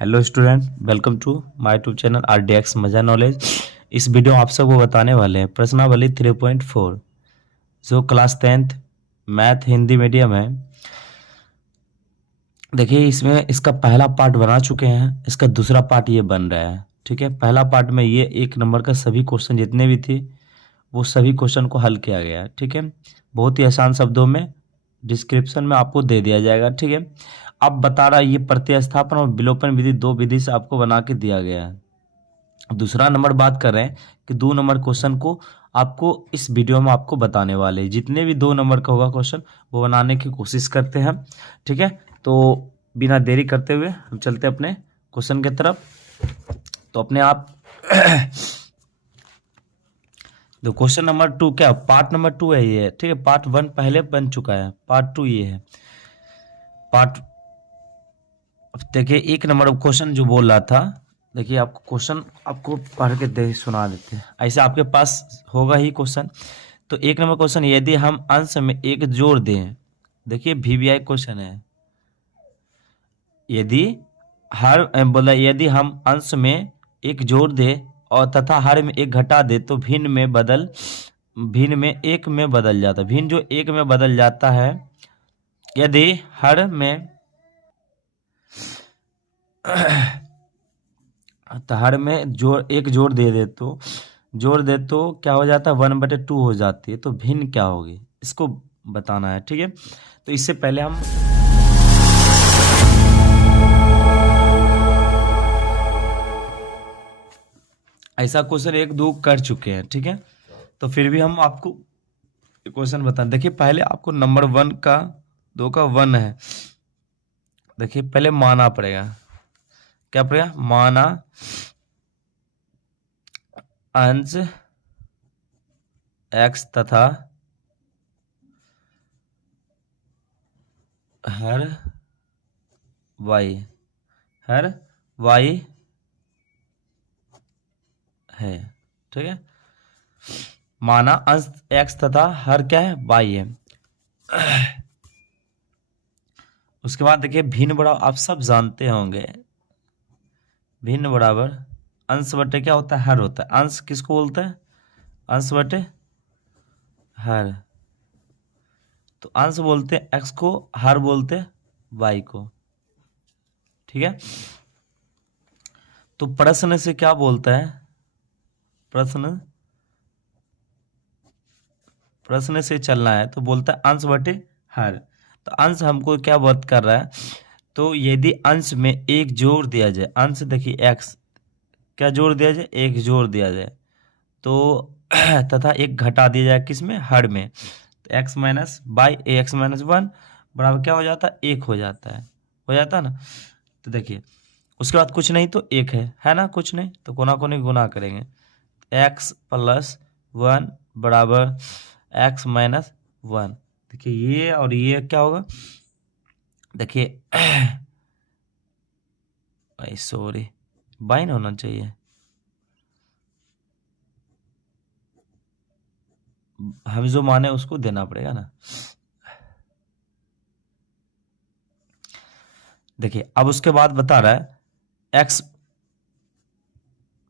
Hello student, welcome to my YouTube channel RDX मजा knowledge. इस video में आप सबको बताने वाले हैं प्रश्नावली 3.4 जो class 10th math Hindi medium है। देखिए, इसमें इसका पहला पार्ट बना चुके हैं, इसका दूसरा पार्ट ये बन रहा है। ठीक है, पहला पार्ट में ये 1 नंबर का सभी क्वेश्चन जितने भी थे वो सभी क्वेश्चन को हल किया गया है। ठीक है, बहुत ही आसान शब्दों में डिस्क्रिप्शन में आपको दे दिया जाएगा। ठीक है, अब बता रहा है ये प्रतिस्थापन और विलोपन विधि 2 विधि से आपको बना के दिया गया है। दूसरा नंबर बात कर रहे हैं कि 2 नंबर क्वेश्चन को आपको इस वीडियो में आपको बताने वाले हैं। जितने भी 2 नंबर का होगा क्वेश्चन वो बनाने की कोशिश करते हैं। ठीक है, तो बिना देरी करते हुए हम चलते अपने क्वेश्चन की तरफ। तो अपने आप तो क्वेश्चन नंबर 2 क्या पार्ट नंबर 2 है ये। ठीक है, पार्ट 1 पहले बन चुका है, पार्ट 2 ये है। पार्ट देखिए 1 नंबर क्वेश्चन जो बोल रहा था, देखिए आपको क्वेश्चन आपको पढ़ के दे सुना देते हैं, ऐसे आपके पास होगा ही क्वेश्चन। तो 1 नंबर क्वेश्चन, यदि हम अंश में एक जोड़ दें, देखिए VBI क्वेश्चन है। यदि बोला यदि हम अंश में एक जोड़ दे और तथा हर में एक घटा दे तो भिन्न में एक में बदल जाता है। भिन्न जो एक में बदल जाता है, यदि हर में तो हर में जोड़ दे तो क्या हो जाता है 1/2 हो जाती है। तो भिन्न क्या होगी इसको बताना है। ठीक है, तो इससे पहले हम ऐसा क्वेश्चन 1-2 कर चुके हैं। ठीक है, तो फिर भी हम आपको क्वेश्चन बताएं। देखिए पहले आपको नंबर 1 का 2 का 1 है। देखिए पहले माना पड़ेगा, क्या पड़ेगा, माना अंश x तथा हर y है। ठीक है, माना अंश x तथा हर क्या है y है। उसके बाद देखिए भिन्न बराबर, आप सब जानते होंगे भिन्न बराबर अंश बटे क्या होता है, हर होता है। अंश किसको बोलते हैं, अंश बटे हर। तो अंश बोलते हैं x को, हर बोलते हैं y को। ठीक है, तो प्रश्न से क्या बोलता है, प्रश्न से चलना है तो बोलता है अंश बटे हर। तो अंश हमको क्या बात कर रहा है, तो यदि अंश में एक जोड़ दिया जाए, अंश देखिए x क्या जोड़ दिया जाए, एक जोड़ दिया जाए तो तथा एक घटा दिया जाए किसमें, हर में, तो x minus by x minus 1 बराबर क्या हो जाता है, 1 हो जाता है ना। तो देखिए उसके बाद कुछ नहीं तो 1 है ना, कुछ नहीं तो कोना कोनी गुना करेंगे, x प्लस 1 बराबर x माइनस 1। देखिए ये और ये क्या होगा, देखिए सॉरी बाइन होना चाहिए, हम जो माने उसको देना पड़ेगा ना। देखिए अब उसके बाद बता रहा है x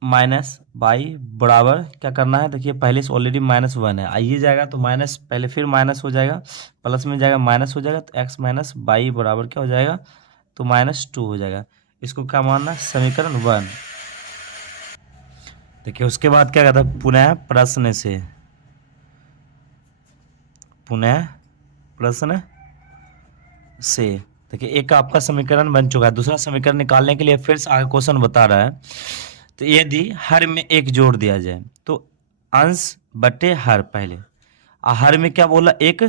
माइनस बाई बराबर क्या करना है। देखिए पहले से ऑलरेडी -1 है, आइए जाएगा तो माइनस, पहले फिर माइनस हो जाएगा, प्लस में जाएगा माइनस हो जाएगा, तो x माइनस बाई बराबर क्या हो जाएगा, तो -2 हो जाएगा। इसको क्या मानना है, समीकरण 1। देखिए उसके बाद क्या कहता है, पुनः प्रश्न से। देखिए एक आपका समीकरण बन चुका है, दूसरा समीकरण निकालने के लिए फिर से आगे क्वेश्चन बता रहा है। तो यदि हर में एक जोड़ दिया जाए तो अंश बटे हर, पहले हर में क्या बोला, एक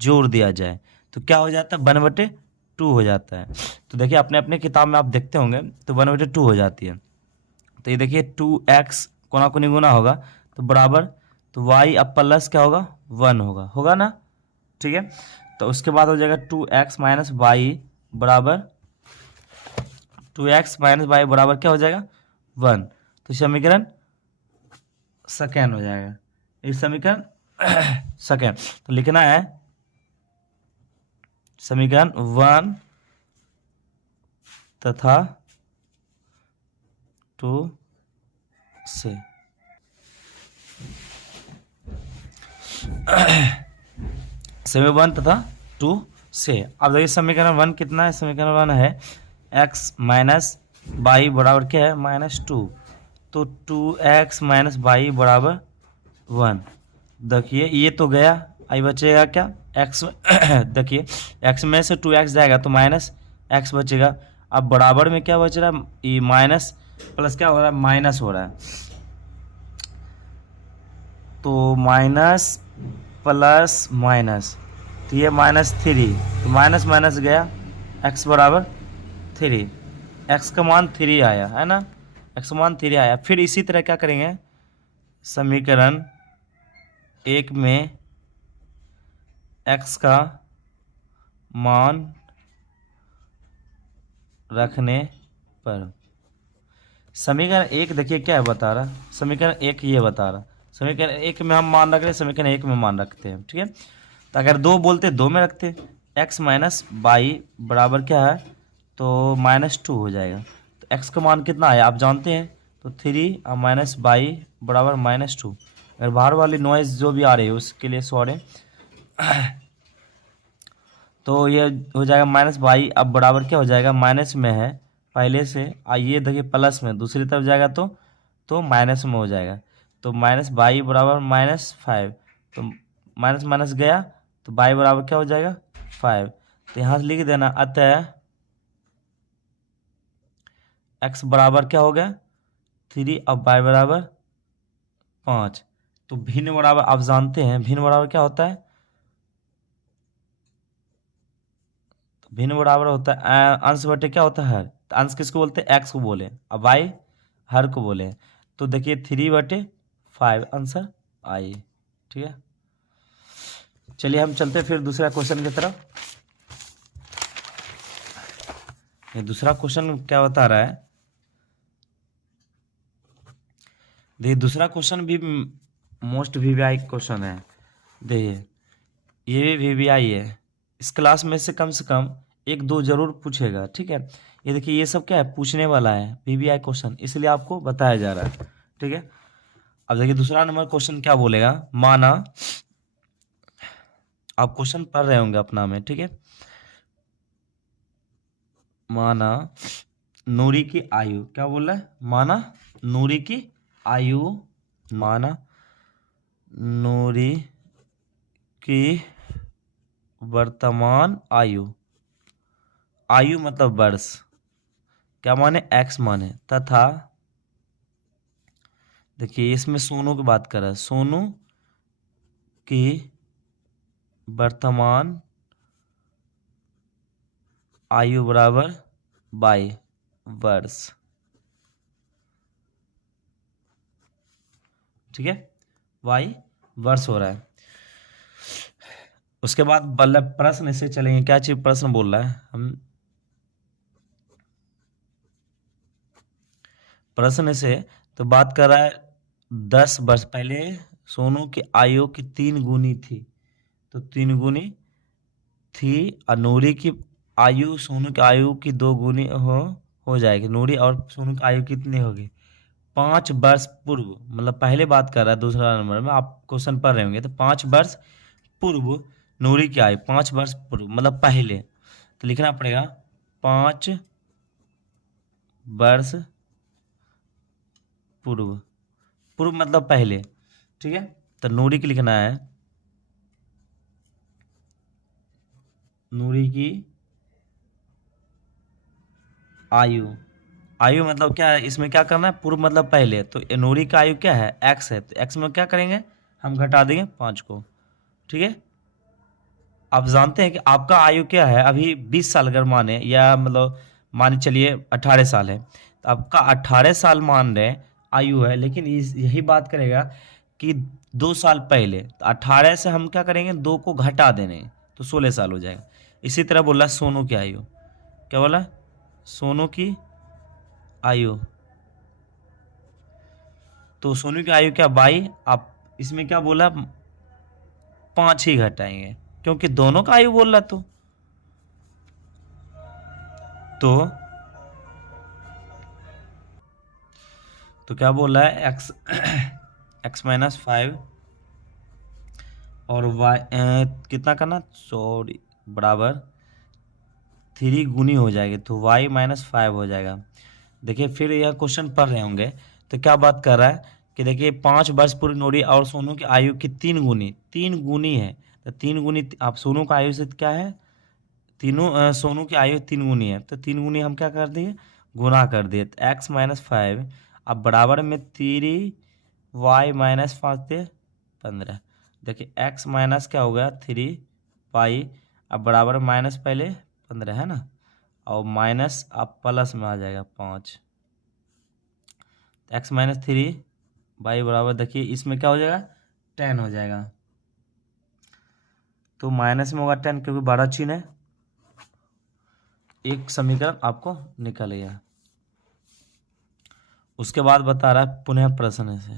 जोड़ दिया जाए तो क्या हो जाता है, 1/2 हो जाता है। तो देखिए अपने अपने किताब में आप देखते होंगे तो 1/2 हो जाती है। तो ये देखिए 2x कोना कोनी गुना होगा तो बराबर, तो y अब प्लस क्या होगा, 1 होगा ना। ठीक है, तो उसके बाद हो जाएगा 2x माइनस वाई बराबर, 2x माइनस वाई बराबर क्या हो जाएगा, 1। तो समीकरण सेकेंड हो जाएगा, इस समीकरण सेकेंड। तो लिखना है समीकरण 1 तथा टू से। समीकरण 1 तथा 2 से। अब देखिए समीकरण 1 कितना है, समीकरण 1 है x माइनस वाई बराबर क्या है -2, तो 2x माइनस वाई बराबर 1। देखिए ये तो गया, आई बचेगा क्या x देखिए x में से 2x जाएगा तो -x बचेगा। अब बराबर में क्या बच रहा है, ये माइनस प्लस क्या हो रहा है, माइनस हो रहा है, तो माइनस प्लस माइनस, तो ये -3, तो माइनस माइनस गया, x बराबर 3, x का मान 3 आया है ना, x का मान 3 आया। फिर इसी तरह क्या करेंगे, समीकरण 1 में x का मान रखने पर, समीकरण 1 देखिए क्या है बता रहा, समीकरण 1 ये बता रहा, समीकरण 1 में हम मान रख रहे हैं, समीकरण 1 में मान रखते हैं, ठीक है। तो अगर 2 बोलते 2 में रखते, x माइनस वाई बराबर क्या है, तो -2 हो जाएगा। तो x का मान कितना है आप जानते हैं, तो 3 और माइनस वाई बराबर -2। अगर बाहर वाली नॉइज़ जो भी आ रही है उसके लिए सॉरी, तो ये हो जाएगा -y, अब बराबर क्या हो जाएगा, माइनस में है पहले से, आइए देखिए प्लस में दूसरी तरफ जाएगा तो माइनस में हो जाएगा, तो -y बराबर -5, तो माइनस माइनस गया तो y बराबर क्या हो जाएगा 5, तो यहाँ से लिख देना, अतः x बराबर क्या हो गया 3 अब y बराबर 5। तो भिन्न बराबर आप जानते हैं, भिन्न बराबर क्या होता है, भिन्न बराबर होता है अंश बटे क्या होता है हर, तो अंश किसको बोलते हैं, x को बोले, अब y हर को बोले, तो देखिए 3/5 आंसर आई, ठीक है। चलिए हम चलते हैं फिर दूसरा क्वेश्चन की तरफ। ये दूसरा क्वेश्चन क्या बता रहा है, देखिए दूसरा क्वेश्चन भी मोस्ट वीवीआई क्वेश्चन है, देखिए ये भी वीवीआई है, इस क्लास में से कम 1-2 जरूर पूछेगा, ठीक है। ये देखिए ये सब क्या है, पूछने वाला है वीवीआई क्वेश्चन, इसलिए आपको बताया जा रहा है, ठीक है। अब देखिए दूसरा नंबर क्वेश्चन क्या बोलेगा, माना आप क्वेश्चन पढ़ रहे होंगे अपना में, ठीक है। माना नूरी की आयु, क्या बोल रहा है, माना नूरी की आयु, माना नूरी की वर्तमान आयु, आयु मतलब वर्ष, क्या माने x माने, तथा देखिए इसमें सोनू की बात कर रहा है, सोनू की वर्तमान आयु बराबर 22 वर्ष, ठीक है, 22 वर्ष हो रहा है। उसके बाद बल्लभ प्रश्न से चलेंगे, क्या चीज प्रश्न बोल रहा है, हम प्रश्न से तो बात कर रहा है 10 वर्ष पहले सोनू की आयु की 3 गुनी थी, तो 3 गुनी थी, और नूरी की आयु सोनू की आयु की 2 गुनी हो जाएगी, नूरी और सोनू की आयु कितनी होगी, 5 वर्ष पूर्व, मतलब पहले बात कर रहा है दूसरा नंबर में, आप क्वेश्चन पढ़ रहे होंगे, तो 5 वर्ष पूर्व नूरी की आयु, 5 वर्ष पूर्व मतलब पहले, तो लिखना पड़ेगा 5 वर्ष पूर्व, पूर्व मतलब पहले, ठीक है। तो नूरी की लिखना है, नूरी की आयु, आयु मतलब क्या है, इसमें क्या करना है, पूर्व मतलब पहले, तो नूरी का आयु क्या है x है, तो x में क्या करेंगे हम घटा देंगे 5 को, ठीक है। आप जानते हैं कि आपका आयु क्या है, अभी 20 साल अगर माने, या मतलब माने चलिए 18 साल है, तो आपका 18 साल मान रहे आयु है, लेकिन यही बात करेगा कि 2 साल पहले, तो 18 से हम क्या करेंगे 2 को घटा देने, तो 16 साल हो जाएगा। इसी तरह बोला सोनू की आयु, क्या बोला, सोनू की आयु, तो सोनू की आयु क्या 22, आप इसमें क्या बोला 5 ही घटाएंगे, क्योंकि दोनों का आयु बोल रहा, तो तो क्या बोल रहा है, एक्स एक्स माइनस 5 और वाई कितना करना, सॉरी, बराबर 3 गुनी हो जाएगी, तो वाई माइनस 5 हो जाएगा। देखिए फिर यह क्वेश्चन पढ़ रहे होंगे तो क्या बात कर रहा है कि देखिए 5 वर्ष पूर्व नूरी और सोनू की आयु की 3 गुनी है। तो 3 गुनी, आप सोनू का आयु से क्या है, तीनों सोनू की आयु 3 गुनी है, तो 3 गुनी हम क्या कर दिए, गुना कर दिए, तो एक्स माइनस 5 अब बराबर में 3 y माइनस 5 थे 15। देखिए एक्स माइनस क्या हो गया 3 y, अब बराबर माइनस पहले 15 है ना, और माइनस अब प्लस में आ जाएगा 5। एक्स माइनस 3 y बराबर, देखिए इसमें क्या हो जाएगा 10 हो जाएगा, तो माइनस में होगा 10 क्योंकि बड़ा चिन्ह है। एक समीकरण आपको निकल गया। उसके बाद बता रहा है पुनः प्रश्न से,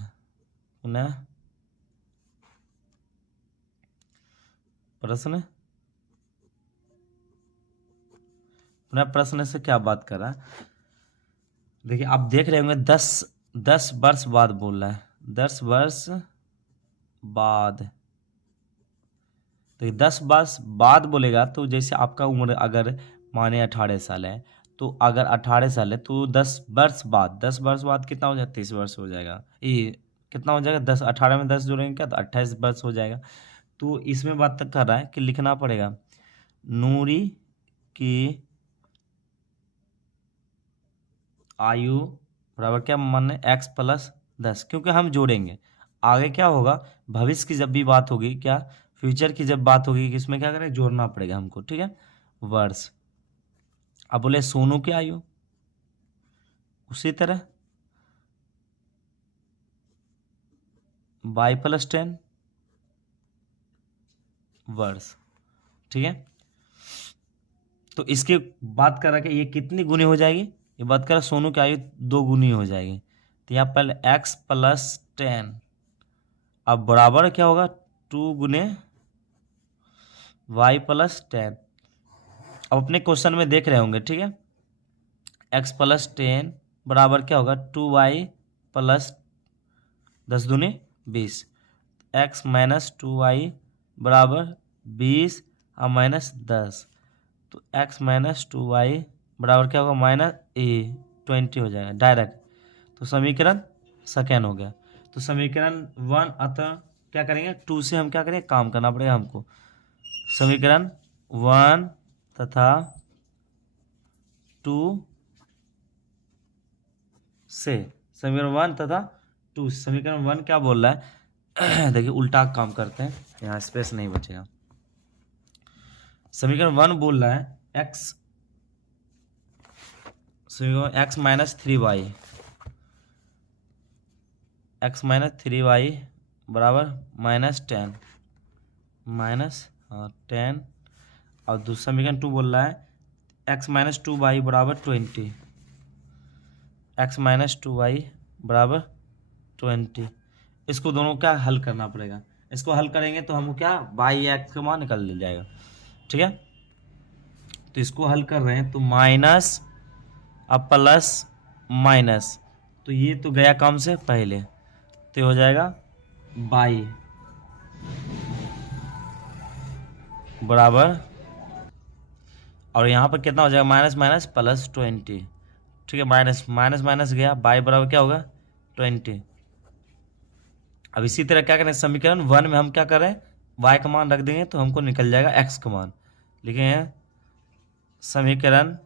पुनः प्रश्न, पुनः प्रश्न से क्या बात कर रहा है, देखिए आप देख रहे होंगे 10 वर्ष बाद बोल रहा है, 10 वर्ष बाद। तो 10 वर्ष बाद बोलेगा तो जैसे आपका उम्र अगर माने 18 साल है, तो अगर 18 साल है तो 10 वर्ष बाद, 10 वर्ष बाद कितना हो जाएगा, 30 वर्ष हो जाएगा। ये कितना हो जाएगा, 10, 18 में 10 जोड़ेंगे क्या, तो 28 वर्ष हो जाएगा। तो इसमें बात तक कर रहा है कि लिखना पड़ेगा नूरी की आयु बराबर क्या माने एक्स प्लस 10, क्योंकि हम जोड़ेंगे। आगे क्या होगा, भविष्य की जब भी बात होगी, क्या फ्यूचर की जब बात होगी कि इसमें क्या करें, जोड़ना पड़ेगा हमको, ठीक है, वर्ष। अब बोले सोनू की आयु, उसी तरह y+10 वर्ष, ठीक है। तो इसकी बात कर रहा है कि ये कितनी गुनी हो जाएगी, ये बात कर रहा है सोनू की आयु 2 गुनी हो जाएगी। तो यहाँ पहले x+10 अब बराबर क्या होगा 2 गुने y+10। अब अपने क्वेश्चन में देख रहे होंगे, ठीक है, x+10 बराबर क्या होगा 2y+10 × 10 = 20, x माइनस 2y बराबर 20 और माइनस 10, तो x माइनस 2y बराबर क्या होगा -20 हो जाएगा डायरेक्ट। तो समीकरण सेकेंड हो गया। तो समीकरण 1, अतः क्या करेंगे 2 से हम क्या करेंगे, काम करना पड़ेगा हमको। समीकरण 1 तथा 2 से, समीकरण 1 तथा 2, समीकरण 1 क्या बोल रहा है देखिए उल्टा काम करते हैं, यहाँ स्पेस नहीं बचेगा। समीकरण 1 बोल रहा है x minus 3y, x minus 3y बराबर -10, -10। और दूसरा समीकरण 2 बोल रहा है x माइनस 2y बराबर 20, x माइनस 2y बराबर 20। इसको दोनों क्या हल करना पड़ेगा, इसको हल करेंगे तो हमको क्या बाई एक्स का मान निकल जाएगा, ठीक है। तो इसको हल कर रहे हैं तो माइनस अब प्लस माइनस, तो ये तो गया काम से पहले, तो हो जाएगा बाई बराबर, और यहाँ पर कितना हो जाएगा माइनस माइनस +20, ठीक है, माइनस माइनस माइनस गया, बाई बराबर क्या होगा 20। अब इसी तरह क्या करें, समीकरण 1 में हम क्या करें, y का मान रख देंगे तो हमको निकल जाएगा x का मान। लिखें समीकरण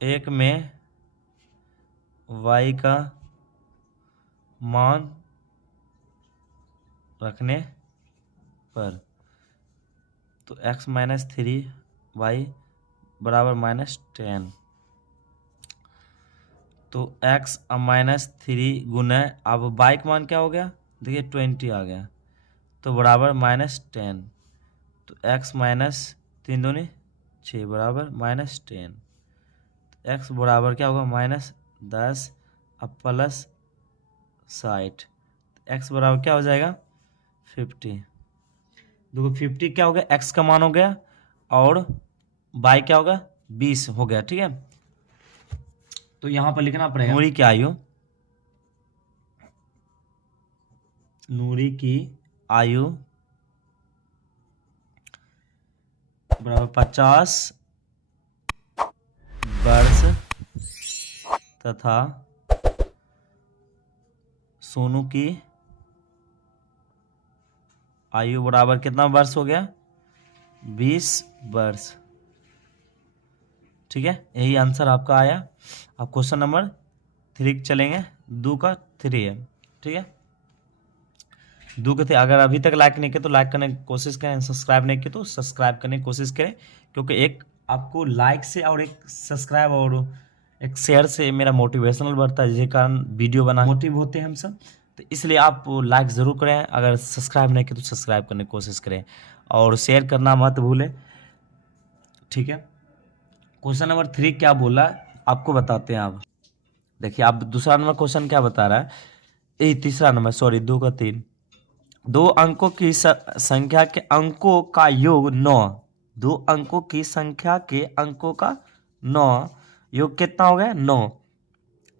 1 में y का मान रखने पर, तो x माइनस 3y बराबर -10, तो x -3 गुना, अब y का मान क्या हो गया, देखिए 20 आ गया, तो बराबर -10, तो x माइनस 3 दूनी 6 बराबर -10, तो x बराबर क्या होगा -10 अब प्लस 60, x बराबर क्या हो जाएगा 50। देखो 50 क्या हो गया, x का मान हो गया, और y क्या होगा 20 हो गया, ठीक है। तो यहाँ पर लिखना पड़ेगा नूरी की आयु नूरी की आयु बराबर 50 वर्ष तथा सोनू की आयु बराबर कितना वर्ष हो गया, 20 वर्ष। ठीक है, यही आंसर आपका आया। अब क्वेश्चन नंबर 3 चलेंगे। 2 का 3 है। ठीक है, 2 के थे। अगर अभी तक लाइक नहीं किया तो लाइक करने की कोशिश करें, सब्सक्राइब नहीं किया तो सब्सक्राइब करने की कोशिश करें, क्योंकि एक आपको लाइक से और एक सब्सक्राइब और एक शेयर से मेरा मोटिवेशनल बढ़ता है, जिसके कारण वीडियो बना मोटिव होते हैं हम सब। तो इसलिए आप लाइक ज़रूर करें, अगर सब्सक्राइब नहीं किया तो सब्सक्राइब करने की कोशिश करें और शेयर करना मत भूलें। ठीक है, क्वेश्चन नंबर 3 क्या बोला आपको बताते हैं। आप देखिए, आप दूसरा नंबर क्वेश्चन क्या बता रहा है, तीसरा नंबर, सॉरी, 2 का 3। 2 अंकों की संख्या के अंकों का योग 9। 2 अंकों की संख्या के अंकों का 9 योग कितना हो गया, 9।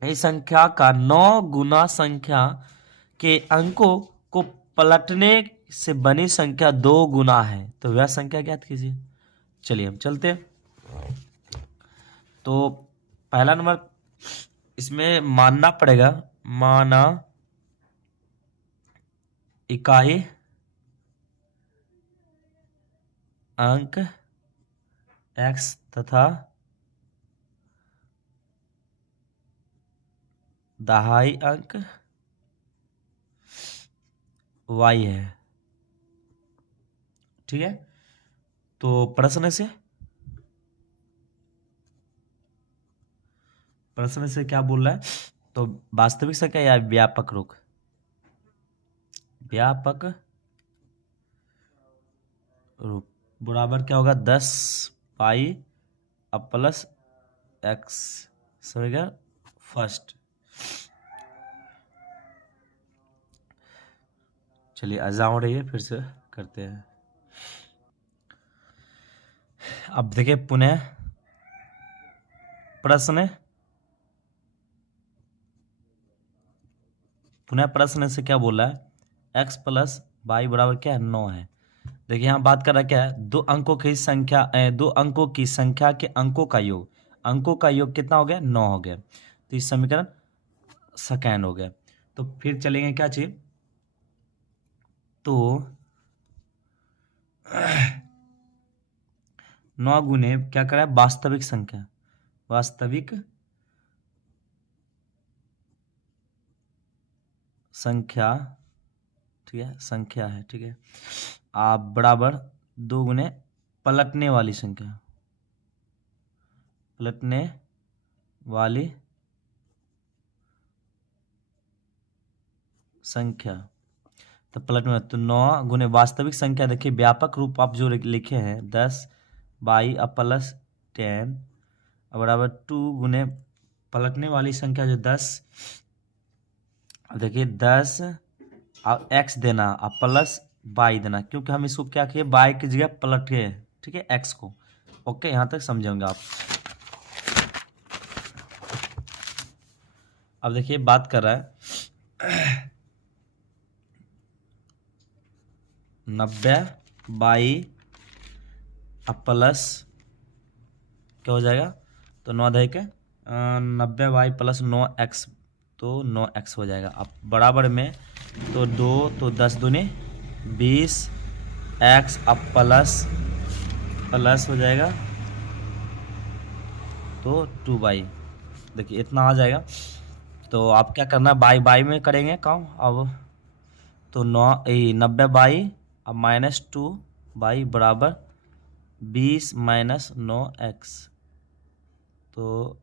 इस संख्या का 9 गुना संख्या के अंकों को पलटने से बनी संख्या 2 गुना है, तो वह संख्या ज्ञात कीजिए। चलिए हम चलते हैं। तो पहला नंबर इसमें मानना पड़ेगा, माना इकाई अंक x तथा दहाई अंक y है। ठीक है, तो प्रश्न से क्या बोल रहा है, तो वास्तविक संख्या या व्यापक रूप, व्यापक रूप बराबर क्या होगा, 10 पाई अब प्लस एक्स, समझेगा फर्स्ट। चलिए अजाम रही है, फिर से करते हैं। अब देखिए पुनः प्रश्न से क्या बोला है, x प्लस वाई बराबर क्या है, 9 है। देखिए यहाँ बात कर रहा है क्या है, 2 अंकों की संख्या, 2 अंकों की संख्या के अंकों का योग, अंकों का योग कितना हो गया, 9 हो गया। तो इस समीकरण सेकेंड हो गया। तो फिर चलेंगे क्या चीज, तो 9 गुने क्या करा है, वास्तविक संख्या, वास्तविक संख्या, ठीक है, संख्या है। ठीक है, आप बराबर 2 गुने पलटने वाली संख्या, पलटने वाली संख्या, तो पलट में, तो 9 गुने वास्तविक संख्या। देखिए व्यापक रूप आप जो लिखे हैं 10 बाई अब प्लस 10 बराबर 2 गुने पलटने वाली संख्या जो 10। अब देखिए 10 अब x देना अब प्लस बाई देना, क्योंकि हम इसको क्या किए, बाई की जगह पलट गए, ठीक है, x को। ओके, यहाँ तक समझेंगे आप। अब देखिए बात कर रहा है 90 बाई अब प्लस क्या हो जाएगा, तो 9 दे के 90 बाई प्लस 9x, तो 9x हो जाएगा। अब बराबर में तो 2, तो 10 दूनी 20 x अब प्लस हो जाएगा, तो 2 बाई, देखिए इतना आ जाएगा। तो आप क्या करना, बाई बाई में करेंगे काम अब, तो 90 बाई अब -2 बाई बराबर 20 माइनस 9x, तो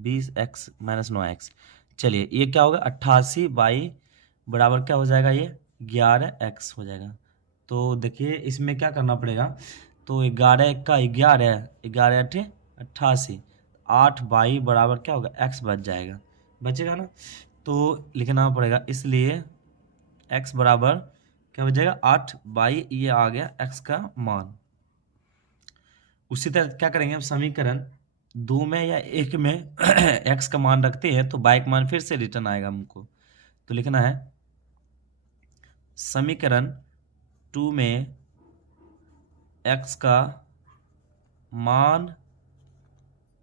20x माइनस 9x। चलिए ये क्या होगा, 88 बाई बराबर क्या हो जाएगा, ये 11x हो जाएगा। तो देखिए इसमें क्या करना पड़ेगा, तो 11 का 11, 11 अठे 88, 8 बाई बराबर क्या होगा, x बच जाएगा, बचेगा ना। तो लिखना पड़ेगा, इसलिए x बराबर क्या हो जाएगा, 8 बाई, ये आ गया x का मान। उसी तरह क्या करेंगे, अब समीकरण 2 में या 1 में x का मान रखते हैं, तो बाई का मान फिर से रिटर्न आएगा हमको। तो लिखना है समीकरण 2 में x का मान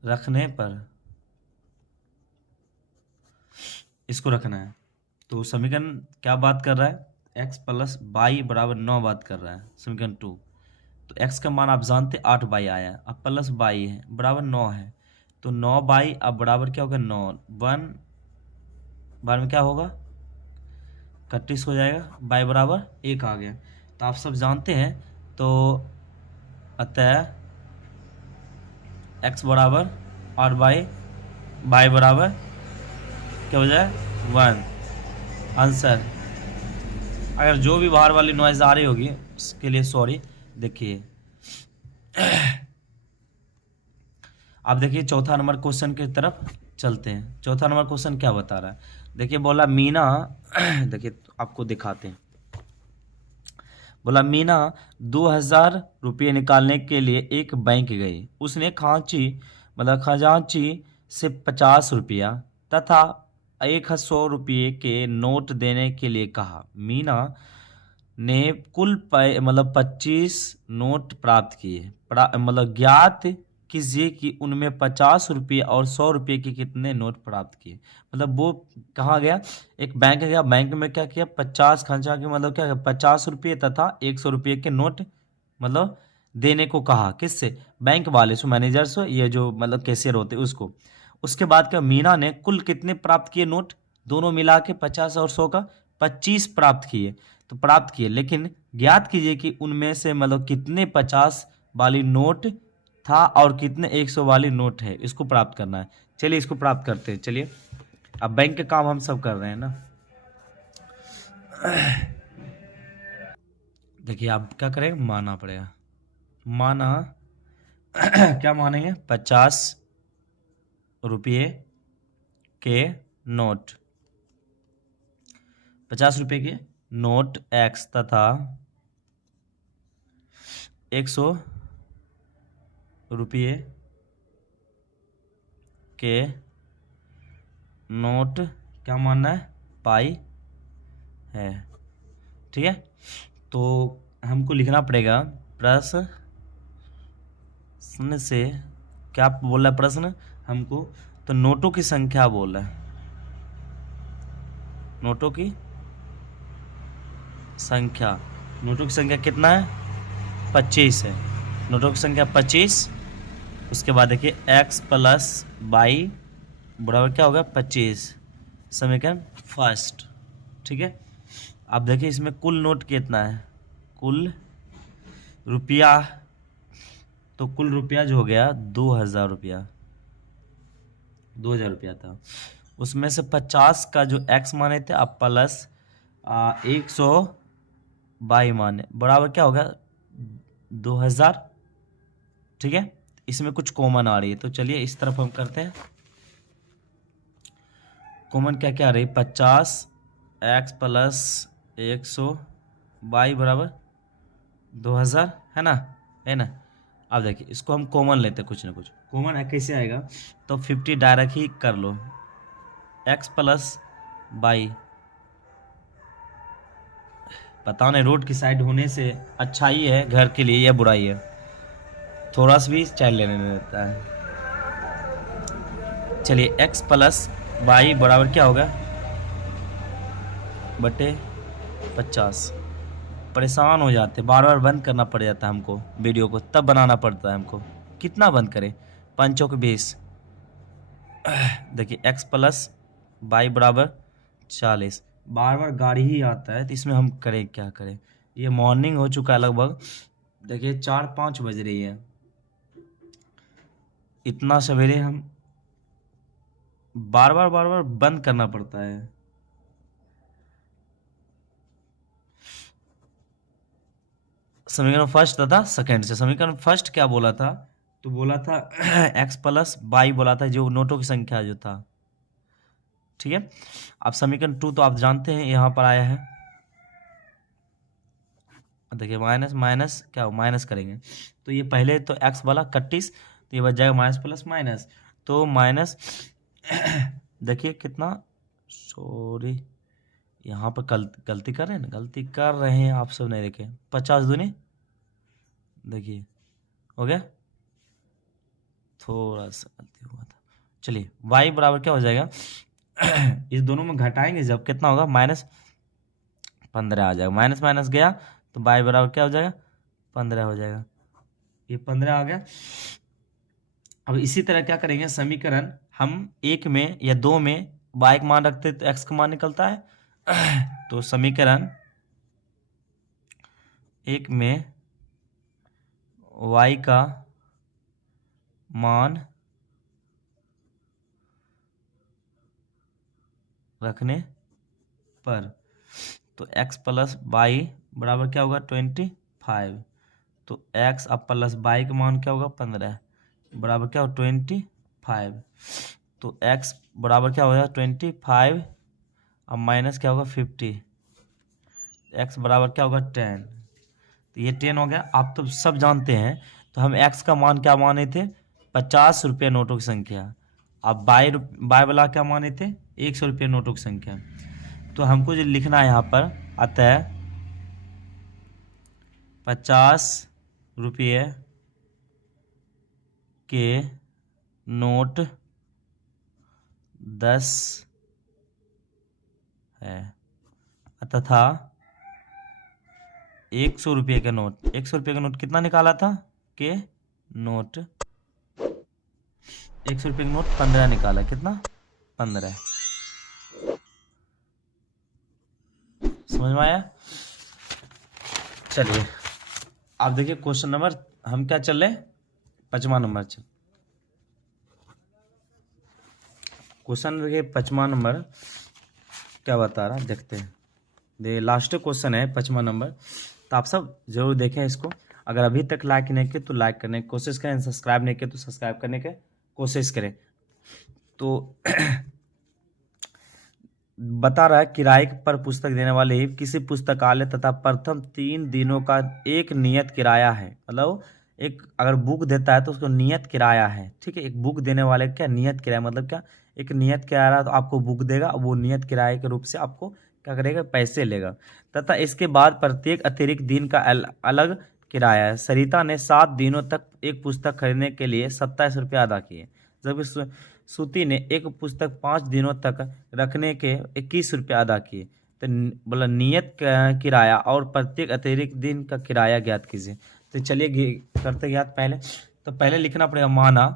रखने पर इसको रखना है। तो समीकरण क्या बात कर रहा है, x प्लस बाई बराबर 9 बात कर रहा है समीकरण 2। तो x का मान आप जानते 8 बाई आया, अब प्लस बाई है बराबर 9 है, तो 9 बाई अब बराबर क्या होगा 9, 1 बार में क्या होगा 31 हो जाएगा, बाई बराबर 1 आ गया। तो आप सब जानते हैं, तो अतः x बराबर 8 बाई बराबर क्या हो जाए 1। आंसर, अगर जो भी बाहर वाली नॉइज आ रही होगी उसके लिए सॉरी। देखिए आप देखिए चौथा नंबर क्वेश्चन की तरफ चलते हैं। चौथा नंबर क्वेश्चन क्या बता रहा है, देखिए बोला मीना देखिए आपको दिखाते हैं। बोला मीना 2000 रुपये निकालने के लिए एक बैंक गई। उसने खजांची से 50 रुपया तथा 100 रुपये के नोट देने के लिए कहा। मीना ने कुल 25 नोट प्राप्त किए। ज्ञात कीजिए कि उनमें 50 रुपये और 100 रुपये के कितने नोट प्राप्त किए। वो कहाँ गया, एक बैंक गया, बैंक में क्या किया 50 खर्चा के क्या 50 रुपये तथा 100 रुपये के नोट देने को कहा। किससे, बैंक वाले से, मैनेजर से, ये जो कैशियर होते उसको। उसके बाद क्या मीना ने कुल कितने प्राप्त किए नोट, दोनों मिला के 50 और 100 का 25 प्राप्त किए। तो प्राप्त किए, लेकिन ज्ञात कीजिए कि उनमें से कितने 50 वाली नोट था और कितने 100 वाली नोट है, इसको प्राप्त करना है। चलिए इसको प्राप्त करते हैं। चलिए अब बैंक के काम हम सब कर रहे हैं ना। देखिए आप क्या करेंगे, माना पड़ेगा, माना क्या मानेंगे 50 रुपये के नोट, 50 रुपये के नोट x तथा 100 रुपये के नोट क्या मानना है पाई है। ठीक है, तो हमको लिखना पड़ेगा प्रश्न से क्या बोल रहा है प्रश्न हमको, तो नोटों की संख्या बोल रहा है, नोटों की संख्या, नोटों की संख्या कितना है 25 है, नोटों की संख्या 25। उसके बाद देखिए x प्लस बाई बराबर क्या होगा 25, समीकरण फर्स्ट। ठीक है, अब देखिए इसमें कुल नोट कितना है, कुल रुपया, तो कुल रुपया जो हो गया 2000 रुपया, 2000 रुपया था। उसमें से 50 का जो x माने थे अब प्लस 100 बाई माने बराबर क्या होगा 2000। ठीक है, इसमें कुछ कॉमन आ रही है, तो चलिए इस तरफ हम करते हैं। कॉमन क्या क्या आ रही है 50 x प्लस 100 बाई बराबर 2000 है ना, है ना। अब देखिए इसको हम कॉमन लेते हैं, कुछ ना कुछ कॉमन कैसे आएगा, तो 50 डायरेक्ट ही कर लो, x प्लस बाई, पता नहीं रोड की साइड होने से अच्छा ही है घर के लिए या बुराई है, थोड़ा सा भी चाइल्ड लेने देता है। चलिए x प्लस बाई बराबर क्या होगा बटे 50। परेशान हो जाते, बार बार बंद करना पड़ जाता है हमको वीडियो को, तब बनाना पड़ता है हमको। कितना बंद करें, 5 चौक 20। देखिए x प्लस बाई बराबर 40। बार बार गाड़ी ही आता है, तो इसमें हम करें क्या करें। ये मॉर्निंग हो चुका है लगभग, देखिए 4-5 बज रही है, इतना सवेरे हम बार बार बंद करना पड़ता है। समीकरण फर्स्ट तथा सेकंड से, समीकरण फर्स्ट क्या बोला था, तो बोला था x प्लस बाई बोला था, जो नोटों की संख्या जो था। ठीक है, अब समीकरण 2 तो आप जानते हैं यहाँ पर आया है, देखिए माइनस माइनस क्या माइनस करेंगे, तो ये पहले तो x वाला 31, तो ये बच जाएगा माइनस प्लस माइनस, तो माइनस देखिए कितना, सॉरी यहाँ पर गलती कर रहे हैं ना, गलती कर रहे हैं आप सब, नहीं देखे 50 दूनी, देखिए हो गया, थोड़ा सा गलती हुआ था। चलिए y बराबर क्या हो जाएगा इस दोनों में घटाएंगे जब कितना होगा, -15 आ जाएगा, माइनस माइनस गया तो y बराबर क्या हो जाएगा, 15 हो जाएगा, ये 15 आ गया। अब इसी तरह क्या करेंगे, समीकरण हम एक में या दो में y का मान रखते तो x का मान निकलता है तो समीकरण एक में y का मान रखने पर तो x प्लस वाई बराबर क्या होगा 25, तो x अब प्लस वाई का मान क्या होगा 15 बराबर क्या होगा 25, तो x बराबर क्या होगा 25, अब माइनस क्या होगा 50, x बराबर क्या होगा 10, तो ये 10 हो गया। आप तो सब जानते हैं, तो हम x का मान क्या माने थे, 50 रुपये नोटों की संख्या, अब बाई वाला क्या माने थे, 100 रुपये नोटों की संख्या। तो हमको जो लिखना है यहाँ पर, अतः 50 रुपये के नोट 10 है तथा 100 रुपये का नोट, 100 रुपये का नोट कितना निकाला था, के नोट 100 रुपये का नोट 15 निकाला, कितना 15, समझ में आया। चलिए आप देखिए क्वेश्चन नंबर, हम क्या चल रहे, 5वां नंबर चल, क्वेश्चन देखिए 5वां नंबर क्या बता रहा, देखते हैं। दे लास्ट क्वेश्चन है 5वां नंबर, तो आप सब जरूर देखें इसको। अगर अभी तक लाइक नहीं किए तो लाइक करने की कोशिश करें, सब्सक्राइब नहीं किए तो सब्सक्राइब करने की कोशिश करें। तो बता रहा है, किराए पर पुस्तक देने वाले किसी पुस्तकालय तथा प्रथम 3 दिनों का एक नियत किराया है, मतलब एक अगर बुक देता है तो उसको नियत किराया है, ठीक है। एक बुक देने वाले क्या नियत किराया, मतलब क्या, एक नियत किराया तो आपको बुक देगा, वो नियत किराए के रूप से आपको क्या करेगा, पैसे लेगा, तथा इसके बाद प्रत्येक अतिरिक्त दिन का अलग किराया है। सरिता ने 7 दिनों तक एक पुस्तक खरीदने के लिए 27 रुपये अदा किए, जबकि सूती ने एक पुस्तक 5 दिनों तक रखने के 21 रुपये अदा किए। तो बोला नियत किराया और प्रत्येक अतिरिक्त दिन का किराया ज्ञात कीजिए। तो चलिए करते ज्ञात। पहले तो पहले लिखना पड़ेगा माना,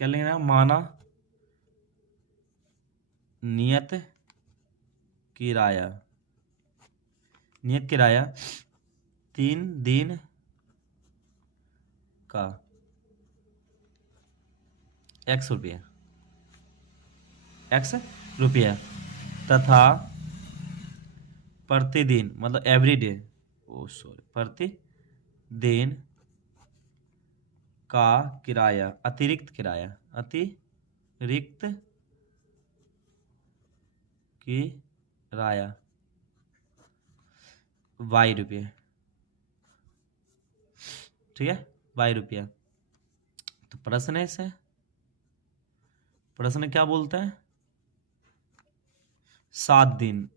क्या लिखना, माना नियत किराया, नियत किराया 3 दिन का x रुपया, x रुपया तथा प्रतिदिन मतलब एवरीडे, ओ सॉरी, प्रतिदिन का किराया, अतिरिक्त किराया, अतिरिक्त किराया y रुपये, ठीक है, y रुपया। तो प्रश्न है इसे, प्रश्न क्या बोलता है, 7 दिन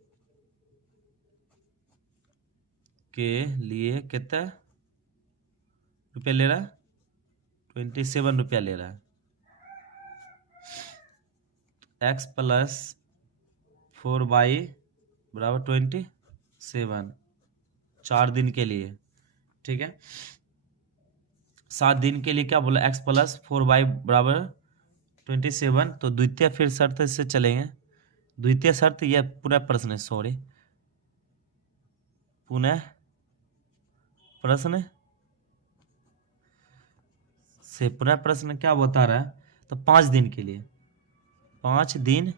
के लिए कितना रुपया ले रहा है, 27 रुपया ले रहा है, x प्लस 4y बराबर 27, 4 दिन के लिए, ठीक है। 7 दिन के लिए क्या बोला, x प्लस 4y बराबर 27, तो द्वितीय फिर शर्त से चलेंगे, द्वितीय शर्त यह पुनः प्रश्न है, सॉरी, पुनः प्रश्न से पुनः प्रश्न क्या बता रहा है, तो 5 दिन के लिए, 5 दिन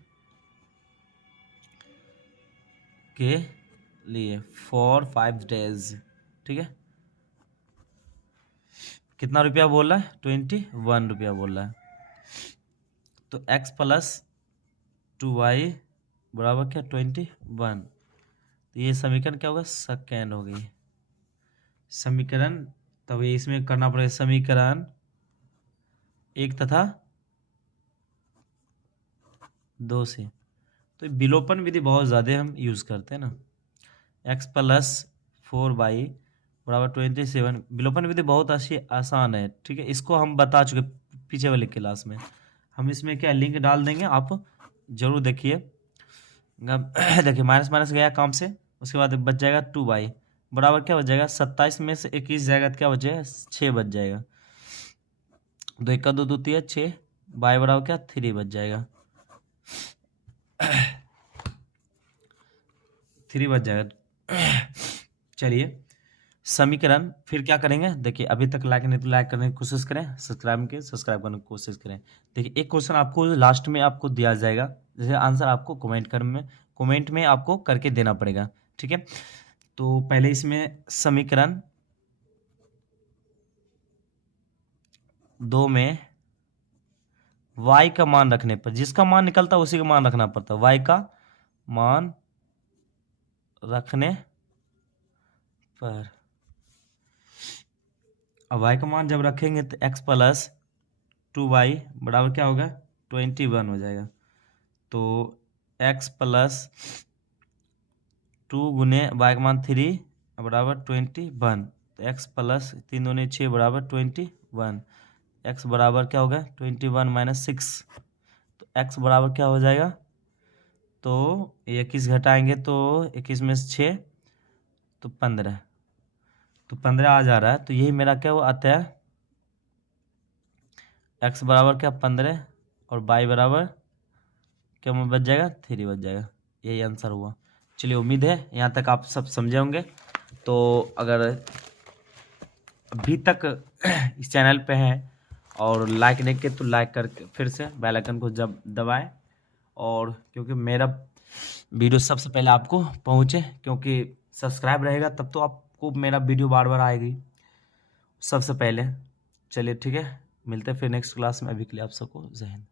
के लिए 4 days, ठीक है। कितना रुपया बोल रहा है, 21 रुपया बोल रहा है। तो x प्लस 2y बराबर क्या 21, तो ये समीकरण क्या होगा, सेकेंड हो गई समीकरण। तब ये इसमें करना पड़ेगा समीकरण 1 तथा 2 से। तो विलोपन विधि बहुत ज़्यादा हम यूज़ करते हैं ना। x प्लस 4y बराबर 27। विलोपन विधि बहुत आसान है, ठीक है, इसको हम बता चुके पीछे वाले क्लास में। हम इसमें क्या लिंक डाल देंगे, आप जरूर देखिए। देखिए माइनस माइनस गया काम से, उसके बाद बच जाएगा 2y बराबर क्या बच जाएगा, 27 में से 21 जाएगा तो क्या बचेगा, 6 बच जाएगा। 2 1 2 2 3 6, y बराबर क्या 3 बच जाएगा। 3 बच जाएगा। चलिए समीकरण फिर क्या करेंगे, देखिए अभी तक लाइक नहीं तो लाइक करने की कोशिश करें, सब्सक्राइब करने की कोशिश करें। देखिए एक क्वेश्चन आपको लास्ट में आपको दिया जाएगा, जैसे आंसर आपको कमेंट में आपको करके देना पड़ेगा, ठीक है। तो पहले इसमें समीकरण 2 में y का मान रखने पर, जिसका मान निकलता है उसी का मान रखना पड़ता है, y का मान रखने पर। अब y का मान जब रखेंगे तो x प्लस 2y बराबर क्या होगा, 21 हो जाएगा। तो x प्लस 2 गुने y का मान 3 बराबर 21। तो x प्लस 3 दूनी 6 बराबर 21। x बराबर क्या होगा 21 माइनस 6। तो x बराबर क्या हो जाएगा, तो 21 घटाएंगे तो 21 में से 6 तो 15, तो 15 आ जा रहा है। तो यही मेरा क्या वो आता है, x बराबर क्या 15 और y बराबर क्या में बच जाएगा 3 बच जाएगा। यही आंसर हुआ। चलिए उम्मीद है यहाँ तक आप सब समझे होंगे। तो अगर अभी तक इस चैनल पे हैं और लाइक नहीं किए तो लाइक करके फिर से बेल आइकन को जब दबाएं, और क्योंकि मेरा वीडियो सबसे पहले आपको पहुँचे, क्योंकि सब्सक्राइब रहेगा तब तो आपको मेरा वीडियो बार बार आएगी सबसे पहले। चलिए ठीक है, मिलते हैं फिर नेक्स्ट क्लास में। अभी के लिए आप सबको जय हिंद।